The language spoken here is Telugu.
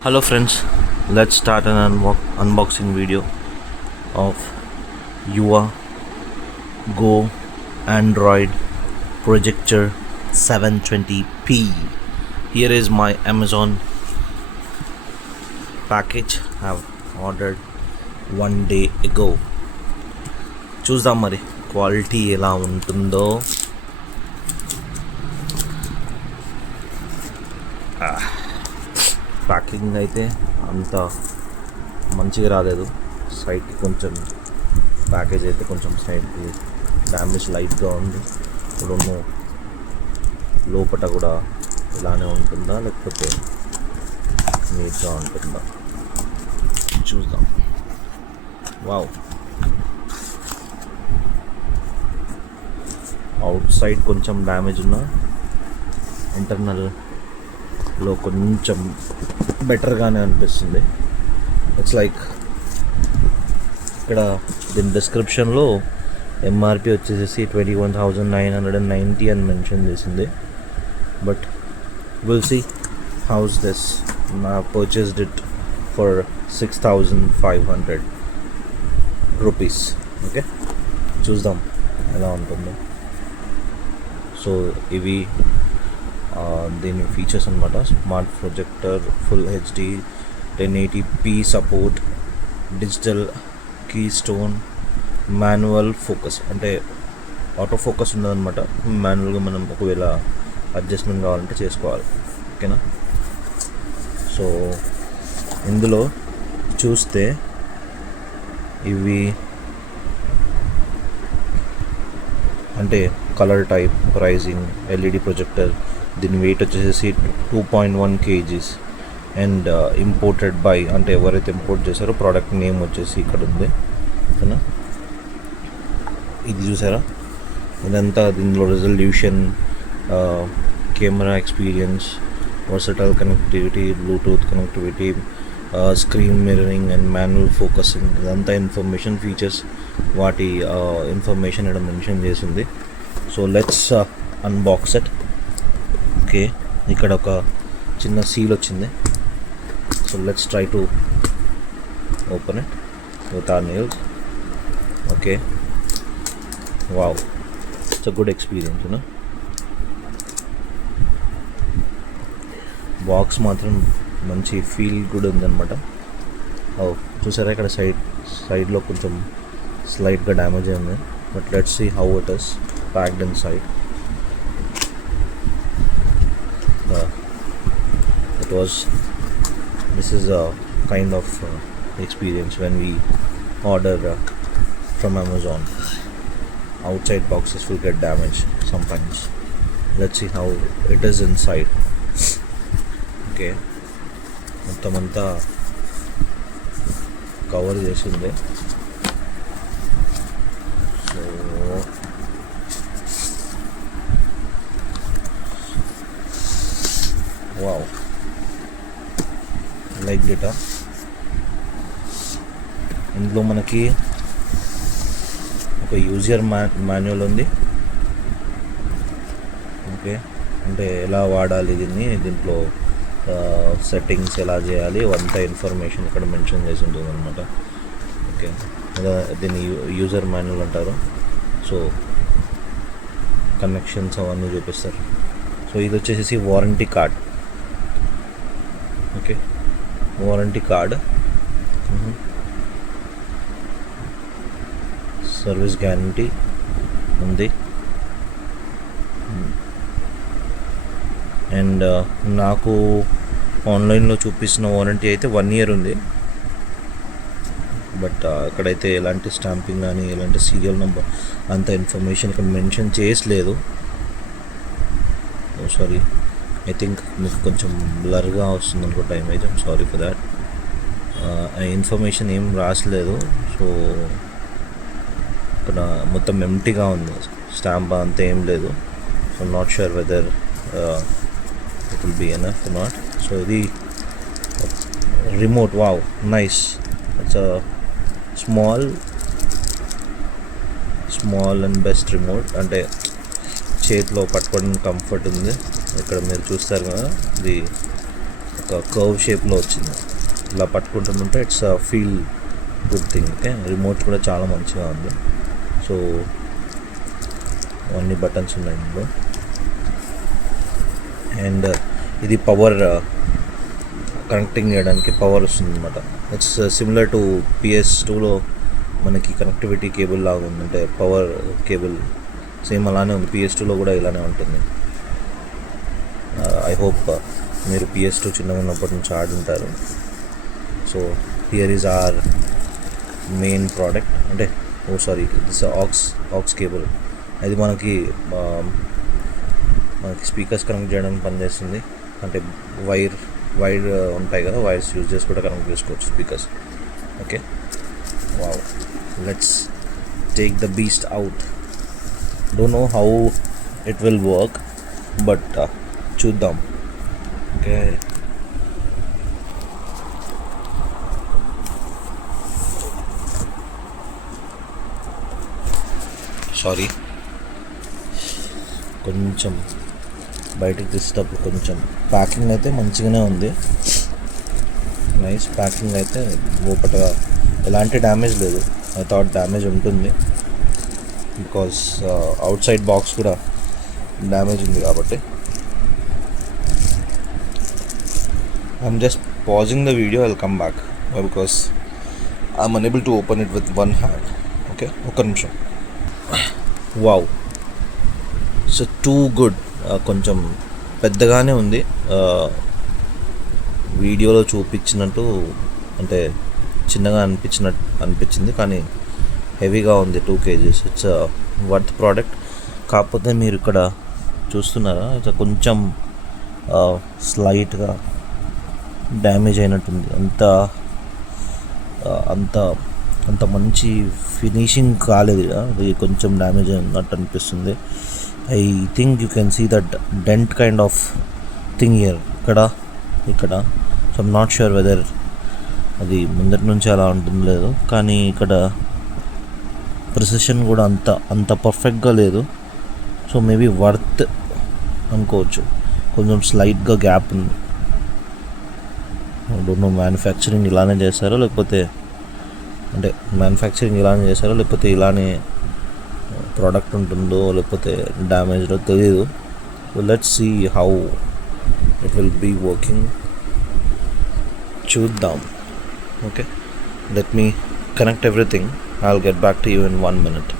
Hello friends, let's start an unboxing video of Yua Go Android Projector 720p. Here is my Amazon package I've ordered one day ago. చూద్దాం మరి క్వాలిటీ ఎలా ఉంటుందో. ప్యాకింగ్ అయితే అంత మంచిగా రాలేదు. సైడ్కి కొంచెం ప్యాకేజ్ అయితే కొంచెం సైడ్కి డ్యామేజ్ లైట్గా ఉంది. ఇప్పుడు లోపల కూడా ఇలానే ఉంటుందా లేకపోతే నీట్గా ఉంటుందా చూద్దాం. వావ్, అవుట్ సైడ్ కొంచెం డ్యామేజ్ ఉన్నా ఇంటర్నల్లో కొంచెం బెటర్గానే అనిపిస్తుంది. ఇట్స్ లైక్ ఇక్కడ దీని డిస్క్రిప్షన్లో ఎంఆర్పి వచ్చేసి 21,990 అని మెన్షన్ చేసింది. But will see how's this. నా purchased it for 6,500 rupees. Okay, చూద్దాం ఎలా ఉంటుందో. సో ఇవి దీని ఫీచర్స్ అనమాట. Smart projector, full HD, 1080p support, digital keystone, manual focus అంటే ఆటో ఫోకస్ ఉండదన్నమాట. మాన్యువల్గా మనం ఒకవేళ అడ్జస్ట్మెంట్ కావాలంటే చేసుకోవాలి. ఓకేనా? సో ఇందులో చూస్తే ఇవి అంటే colour type, pricing, LED projector, దీని వెయిట్ వచ్చేసి 2.1 kgs అండ్ ఇంపోర్టెడ్ బై అంటే ఎవరైతే ఇంపోర్ట్ చేశారో ప్రోడక్ట్ నేమ్ వచ్చేసి ఇక్కడ ఉంది. ఓకేనా? ఇది చూసారా, ఇదంతా దీనిలో resolution, camera experience, versatile connectivity, Bluetooth connectivity, screen mirroring and manual focusing, ఇదంతా ఇన్ఫర్మేషన్ ఫీచర్స్. వాటి ఇన్ఫర్మేషన్ ఇక్కడ మెన్షన్ చేసింది. So let's unbox it. Okay, ఇక్కడ ఒక చిన్న సీల్ వచ్చింది. So let's try to open it with our nails. Okay, wow, it's a good experience. You know, box మాత్రం మంచి ఫీల్ గుడ్ ఉందన్నమాట. చూసారా, ఇక్కడ సైడ్లో కొంచెం స్లైట్గా డ్యామేజ్ అయింది. But let's see how it is packed in side. This is a kind of experience when we order from Amazon. Outside boxes will get damaged sometimes. Let's see how it is inside. Okay, మొత్తం అంతా కవర్ చేసింది. సో వావ్, లైక్ డేటా ఇందులో మనకి ఒక యూజర్ మాన్యువల్ ఉంది. ఓకే, అంటే ఎలా వాడాలి దీన్ని, దీంట్లో సెట్టింగ్స్ ఎలా చేయాలి, అంతా ఇన్ఫర్మేషన్ ఇక్కడ మెన్షన్ చేసి ఉంటుంది అనమాట. ఓకే, దీన్ని యూజర్ మాన్యువల్ అంటారు. సో కనెక్షన్స్ అవన్నీ చూపిస్తారు. సో ఇది వచ్చేసి warranty card. Okay, warranty card, service guarantee ఉంది. అండ్ నాకు ఆన్లైన్లో చూపిస్తున్న వారంటీ అయితే 1 year ఉంది. బట్ అక్కడైతే ఎలాంటి స్టాంపింగ్ కానీ ఎలాంటి సీరియల్ నెంబర్ అంత ఇన్ఫర్మేషన్ ఇక్కడ మెన్షన్ చేయలేదు. సారీ, ఐ థింక్ మీకు కొంచెం బ్లర్గా వస్తుంది అనుకుంటా image. I'm sorry for that. Information ఏం రాసలేదు. సో ఇక్కడ మొత్తం ఎంటీగా ఉంది, స్టాంప్ అంతా ఏం లేదు. So not sure whether it will be enough not. So ఇది remote. Wow, nice. It's a small and best remote. అంటే చేతిలో పట్టుకోవడానికి కంఫర్ట్ ఉంది. ఇక్కడ మీరు చూస్తారు కదా, ఇది ఒక కర్వ్ షేప్లో వచ్చింది. ఇలా పట్టుకుంటుంటే it's feel good thing. Okay, remote కూడా చాలా మంచిగా ఉంది. సో అన్ని బటన్స్ ఉన్నాయి ఇందులో. అండ్ ఇది పవర్ కనెక్టింగ్ చేయడానికి పవర్ వస్తుంది అనమాట. ఇట్స్ సిమిలర్ టు PS2లో మనకి కనెక్టివిటీ కేబుల్ లాగా ఉంది, అంటే పవర్ కేబుల్ సేమ్ అలానే ఉంది. PS2లో కూడా ఇలానే ఉంటుంది. ఐ హోప్ మీరు PS2 చిన్నగా ఉన్నప్పటి నుంచి ఆడుంటారు. So here is our main product, అంటే దిస్ ఆక్స్ కేబుల్. అది మనకి స్పీకర్స్ కనెక్ట్ చేయడానికి పనిచేస్తుంది. అంటే వైర్ ఉంటాయి కదా, వైర్స్ యూజ్ చేసి కూడా కనెక్ట్ చేసుకోవచ్చు speakers. Okay, wow, let's take the beast out. Don't know how it will work, but చూద్దాం. ఓకే, సారీ, కొంచెం బయటకు తీసేటప్పుడు కొంచెం ప్యాకింగ్ అయితే మంచిగానే ఉంది. నైస్ ప్యాకింగ్ అయితే, లోపల ఎలాంటి డ్యామేజ్ లేదు. ఐ థాట్ డ్యామేజ్ ఉంటుంది బికాస్ అవుట్ సైడ్ బాక్స్ కూడా డ్యామేజ్ ఉంది కాబట్టి. I'm just passing the video, I'll come back because I'm unable to open it with one hand. Okay, ఒక్క నిమిషం. Wow, so too good. కొంచెం పెద్దగానే ఉంది, వీడియోలో చూపించినట్టు అంటే చిన్నగా అనిపించింది, కానీ హెవీగా ఉంది. 2 kgs. It's worth product. కాకపోతే మీరు ఇక్కడ చూస్తున్నారా, ఇట్లా కొంచెం స్లైట్గా డ్యామేజ్ అయినట్టుంది. అంత మంచి ఫినిషింగ్ కాలేదు, అది కొంచెం డ్యామేజ్ అయినట్టు అనిపిస్తుంది. I think you can see that dent kind of thing here, ఇక్కడ. So I'm not sure whether అది ముందటి నుంచి అలా ఉంటుంది లేదు, కానీ ఇక్కడ ప్రిసిషన్ కూడా అంత పర్ఫెక్ట్గా లేదు. సో మేబీ వర్త్ అనుకోవచ్చు. కొంచెం స్లైట్గా గ్యాప్ ఉంది. ఐ డోంట్ నో మ్యానుఫ్యాక్చరింగ్ ఇలానే చేస్తారో లేకపోతే ఇలానే ప్రోడక్ట్ ఉంటుందో లేకపోతే డ్యామేజ్లో తెలియదు. So let's see how it will be working. చూద్దాం. Okay, let me connect everything. I will get back to you in 1 minute.